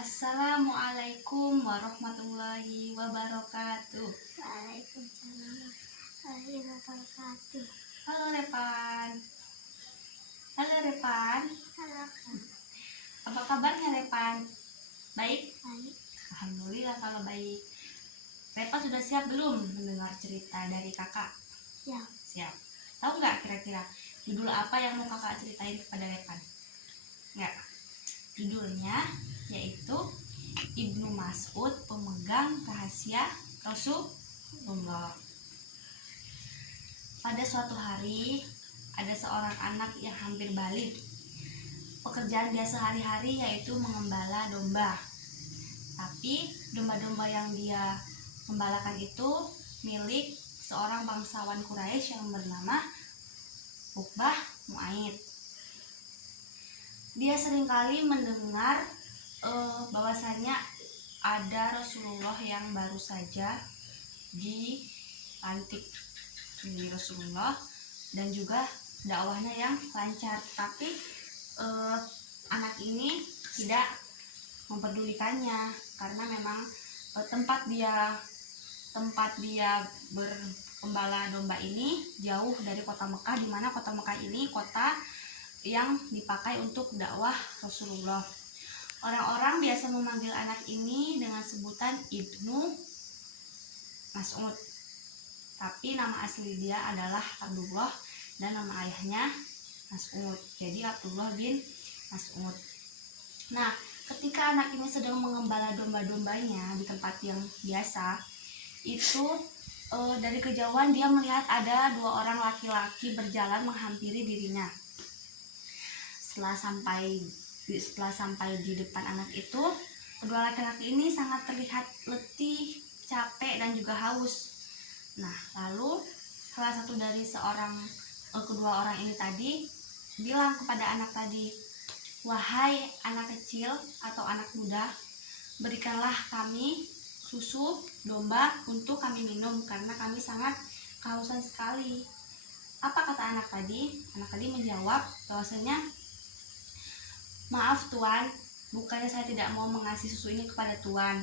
Assalamualaikum warahmatullahi wabarakatuh. Waalaikumsalam warahmatullahi wabarakatuh. Halo Repan. Halo Repan. Halo Kak. Apa kabarnya Repan? Baik? Baik. Alhamdulillah kalau baik. Repan sudah siap belum mendengar cerita dari kakak? Ya. Siap. Tahu nggak kira-kira judul apa yang mau kakak ceritain kepada Repan? Nggak. Judulnya yaitu Ibnu Mas'ud, pemegang rahasia Rasulullah. Pada suatu hari ada seorang anak yang hampir balik. Pekerjaan dia sehari-hari yaitu mengembala domba. Tapi domba-domba yang dia gembalakan itu milik seorang bangsawan Quraisy yang bernama Uqbah Mu'aid. Dia seringkali mendengar bahwasanya ada Rasulullah yang baru saja dilantik ini Rasulullah, dan juga dakwahnya yang lancar. Tapi anak ini tidak memperdulikannya karena memang tempat dia bergembala domba ini jauh dari kota Mekah, di mana kota Mekah ini kota yang dipakai untuk dakwah Rasulullah. Orang-orang biasa memanggil anak ini dengan sebutan Ibnu Mas'ud, tapi nama asli dia adalah Abdullah dan nama ayahnya Mas'ud, jadi Abdullah bin Mas'ud. Nah, ketika anak ini sedang mengembala domba-dombanya di tempat yang biasa, itu dari kejauhan dia melihat ada dua orang laki-laki berjalan menghampiri dirinya. Setelah sampai di depan anak itu, kedua laki-laki ini sangat terlihat letih, capek, dan juga haus. Nah, lalu salah satu dari kedua orang ini tadi bilang kepada anak tadi, "Wahai anak kecil atau anak muda, berikanlah kami susu domba untuk kami minum karena kami sangat kehausan sekali." Apa kata anak tadi? Anak tadi menjawab bahwasanya, "Maaf Tuan, bukannya saya tidak mau mengasih susu ini kepada Tuan,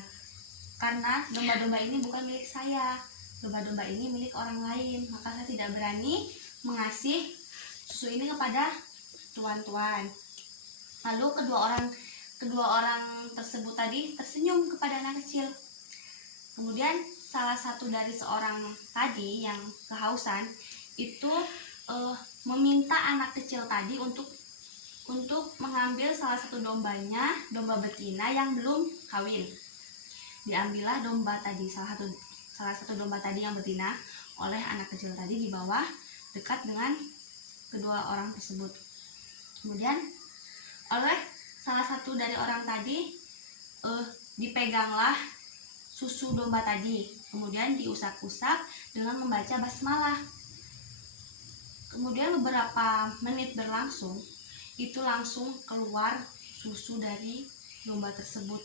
karena domba-domba ini bukan milik saya. Domba-domba ini milik orang lain, maka saya tidak berani mengasih susu ini kepada Tuan-tuan." Lalu kedua orang tersebut tadi tersenyum kepada anak kecil. Kemudian salah satu dari seorang tadi yang kehausan itu meminta anak kecil tadi untuk mengambil salah satu dombanya, domba betina yang belum kawin. Diambillah domba tadi, salah satu domba tadi yang betina oleh anak kecil tadi, dibawa dekat dengan kedua orang tersebut. Kemudian oleh salah satu dari orang tadi dipeganglah susu domba tadi, kemudian diusap-usap dengan membaca basmalah. Kemudian beberapa menit berlangsung, itu langsung keluar susu dari domba tersebut.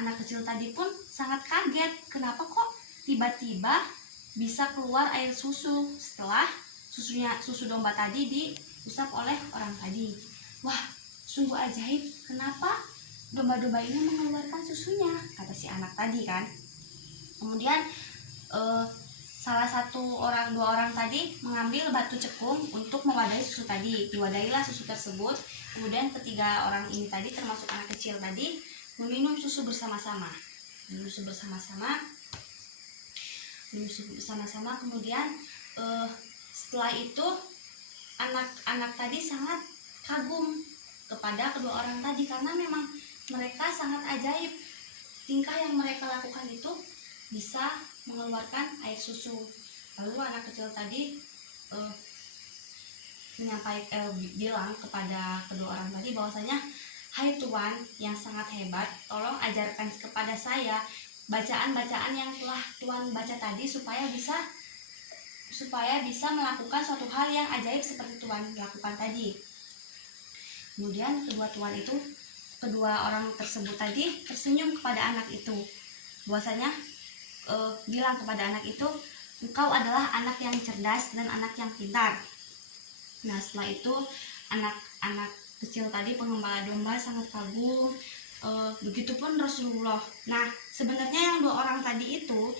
Anak kecil tadi pun sangat kaget, kenapa kok tiba-tiba bisa keluar air susu setelah susu domba tadi diusap oleh orang tadi. Wah, sungguh ajaib, kenapa domba-domba ini mengeluarkan susunya, kata si anak tadi kan. Kemudian dua orang tadi mengambil batu cekung untuk mewadahi susu tadi. Diwadahilah susu tersebut. Kemudian ketiga orang ini tadi, termasuk anak kecil tadi, minum susu bersama-sama. Kemudian setelah itu anak-anak tadi sangat kagum kepada kedua orang tadi karena memang mereka sangat ajaib. Tingkah yang mereka lakukan itu bisa mengeluarkan air susu. Lalu anak kecil tadi bilang kepada kedua orang tadi bahwasanya, "Hai Tuan yang sangat hebat, tolong ajarkan kepada saya bacaan-bacaan yang telah Tuan baca tadi supaya bisa melakukan suatu hal yang ajaib seperti Tuan lakukan tadi." Kemudian kedua orang tersebut tadi tersenyum kepada anak itu, bahwasanya bilang kepada anak itu, "Engkau adalah anak yang cerdas dan anak yang pintar." Nah, setelah itu anak-anak kecil tadi pengembala domba sangat kagum Begitupun Rasulullah. Nah, sebenarnya yang dua orang tadi itu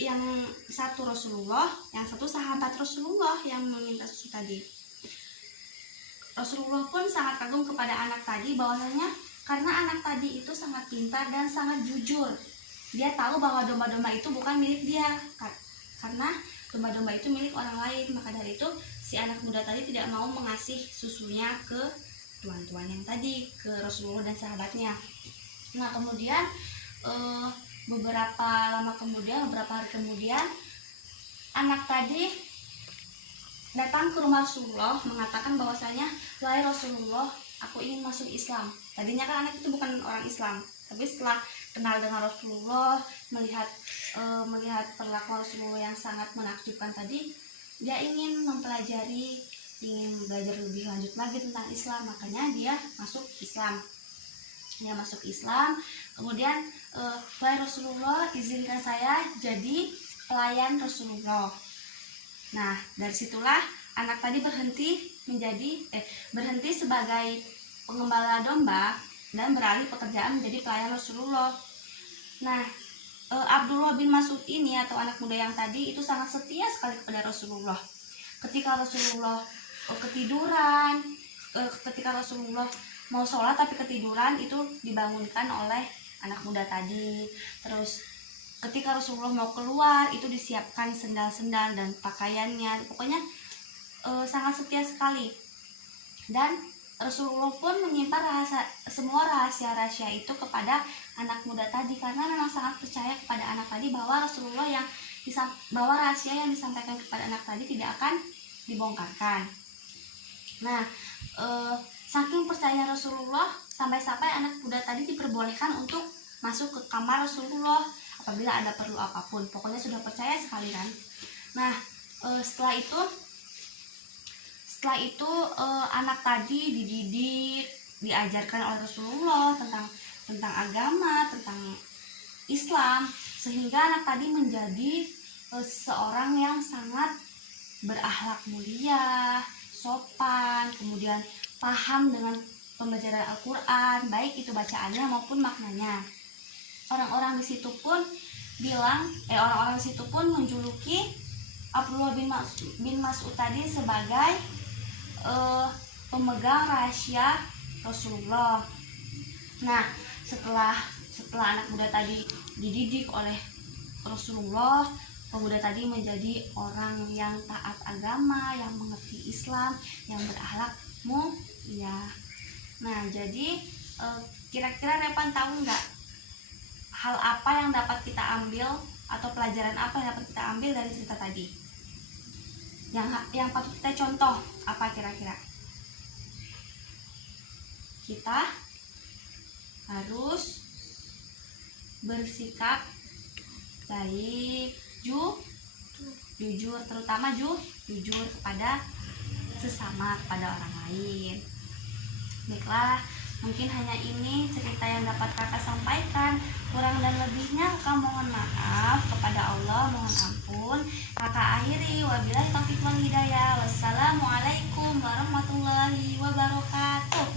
yang satu Rasulullah, yang satu sahabat Rasulullah yang meminta susu tadi. Rasulullah pun sangat kagum kepada anak tadi, bahwasanya karena anak tadi itu sangat pintar dan sangat jujur. Dia tahu bahwa domba-domba itu bukan milik dia, karena domba-domba itu milik orang lain. Maka dari itu si anak muda tadi tidak mau mengasih susunya ke tuan-tuan yang tadi, ke Rasulullah dan sahabatnya. Nah, kemudian beberapa hari kemudian anak tadi datang ke rumah Rasulullah mengatakan bahwasanya, wahai Rasulullah, aku ingin masuk Islam. Tadinya kan anak itu bukan orang Islam, tapi setelah kenal dengan Rasulullah, melihat perlakuan Rasulullah yang sangat menakjubkan tadi, dia ingin mempelajari, ingin belajar lebih lanjut lagi tentang Islam. Makanya dia masuk Islam. Kemudian, wahai Rasulullah, izinkan saya jadi pelayan Rasulullah. Nah, dari situlah anak tadi berhenti sebagai pengembala domba dan beralih pekerjaan menjadi pelayan Rasulullah. Nah, Abdullah bin Mas'ud ini atau anak muda yang tadi itu sangat setia sekali kepada Rasulullah. Ketika Rasulullah ketiduran, ketika Rasulullah mau sholat tapi ketiduran, itu dibangunkan oleh anak muda tadi. Terus ketika Rasulullah mau keluar, itu disiapkan sendal-sendal dan pakaiannya. Pokoknya sangat setia sekali. Dan Rasulullah pun menyimpan semua rahasia-rahasia itu kepada anak muda tadi, karena memang sangat percaya kepada anak tadi bahwa bahwa rahasia yang disampaikan kepada anak tadi tidak akan dibongkarkan. Nah, saking percaya Rasulullah, sampai-sampai anak muda tadi diperbolehkan untuk masuk ke kamar Rasulullah apabila ada perlu apapun. Pokoknya sudah percaya sekali kan. Nah, setelah itu anak tadi dididik, diajarkan oleh Rasulullah tentang agama, tentang Islam, sehingga anak tadi menjadi seorang yang sangat berakhlak mulia, sopan, kemudian paham dengan pembelajaran Al-Quran, baik itu bacaannya maupun maknanya. Orang-orang di situ pun menjuluki Abdullah bin Mas'ud tadi sebagai pemegang rahasia Rasulullah. Nah, setelah anak muda tadi dididik oleh Rasulullah, pemuda tadi menjadi orang yang taat agama, yang mengerti Islam, yang berakhlak mulia. Nah, jadi kira-kira Repan tahu nggak hal apa yang dapat kita ambil atau pelajaran apa yang dapat kita ambil dari cerita tadi? Yang patut kita contoh apa kira-kira? Kita harus bersikap baik, jujur, terutama jujur kepada sesama, kepada orang lain. Baiklah, mungkin hanya ini cerita yang dapat kakak sampaikan. Kurang dan lebihnya kakak mohon maaf kepada Allah, mohon ampun. Kakak akhiri, wabillahi taufiq wal hidayah. Wassalamualaikum warahmatullahi wabarakatuh.